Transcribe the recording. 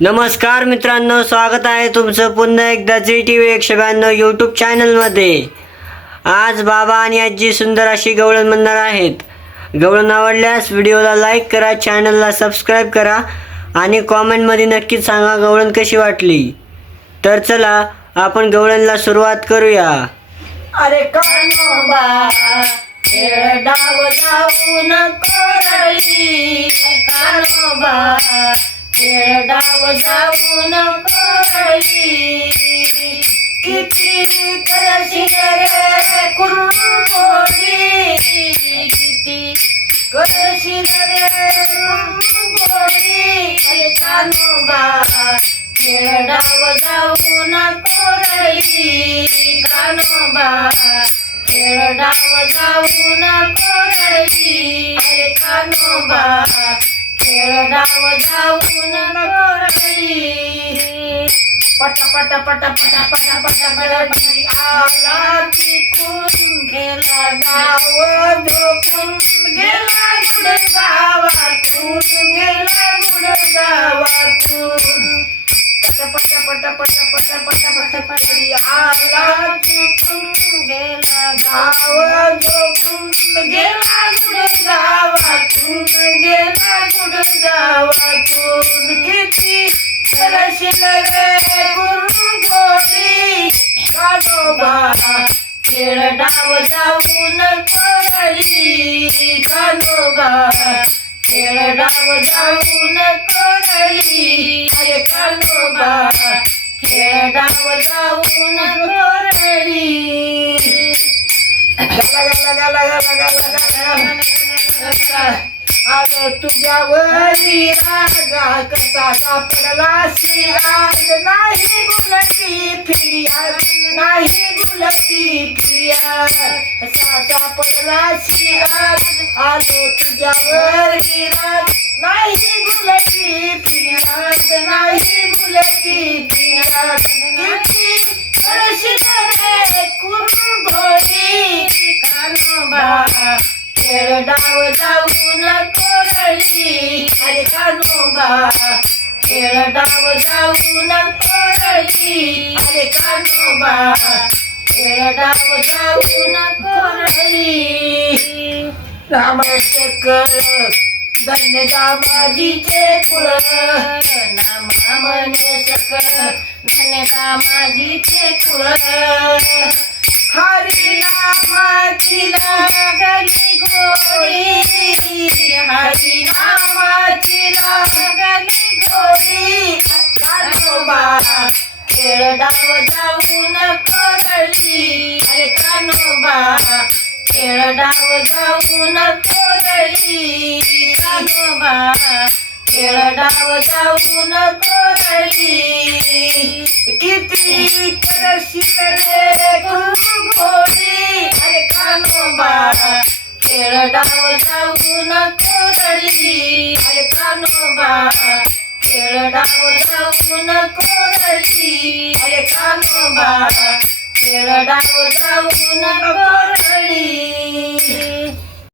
नमस्कार मित्रांनो, स्वागत आहे तुमचं पुन्हा एकदा जी टी व्ही 192 यूट्यूब चॅनलमध्ये. आज बाबा आणि आजी सुंदर अशी गवळण म्हणणार आहेत. गवळण आवडल्यास व्हिडिओला लाईक करा, चॅनलला सबस्क्राईब करा आणि कॉमेंटमध्ये नक्कीच सांगा गवळण कशी वाटली. तर चला आपण गवळणला सुरुवात करूया. अरे कान्होबा खेळ डाव जाऊन करळी, कान्होबा खेळ डाव जाऊन करळी. किती करशील रे कुरघोडी, किती करशील रे कुरघोडी. अरे कान्होबा खेळ डाव जाऊन करळी, कान्होबा खेळ डाव जाऊन करळी. अरे कान्होबा खेळ डाव जाऊन करळी. पटा पटा पटा पटा पटा पटा बळी आला तिकून गेला गाव झोपून गेला गुडगावातून, गेला गुडगावातून. पटा पटा पटा पटा पटा पटा पटा बळी आला तिकून गेला गाव झोपून गेला गुडगावातून, गेला गुडगावातून. किती करशील रे कुरघोडी, कान्होबा खेळ डाव जाऊन करळी, कान्होबा खेळ डाव जाऊन करळी. अरे कान्होबा खेळ डाव जाऊन करळी. गला गला गला गला गला गला. अरे तुझ्यावरी रागा कसा सापडला शिराज, नाही गुलती फिर्याद, नाही गुलती फिर्याद. कसा सापडला शिराज, आलो तुझ्यावरी राग, नाही गुलती फिर्याद, नाही गुलती फिर्याद. किती करशील रे कुरघोडी, कान्होबा खेळ डाव जाऊन करळी. अरे कान्होबा खेळ डाव जाऊन करळी. अरे कान्होबा खेळ डाव जाऊन करळी. रामाचे कळ धन्य दामाजीचे कुळ, नामा म्हणे सकळ धन्य दामाजीचे कुळ. हरी नामाची लागली गोडी, हरी नामाची लागली गोडी. कान्होबा खेळ डाव जाऊन करळी. अरे कान्होबा खेळ डाव जाऊन करळी, कान्होबा खेळ डाव जाऊन करळी. किती करशील रे कुरघोडी, अरे कान्होबा खेळ डाव जाऊन करळी. अरे कान्होबा खेळ डाव जाऊन करळी. अरे कान्होबा खेळ डाव जाऊन करळी.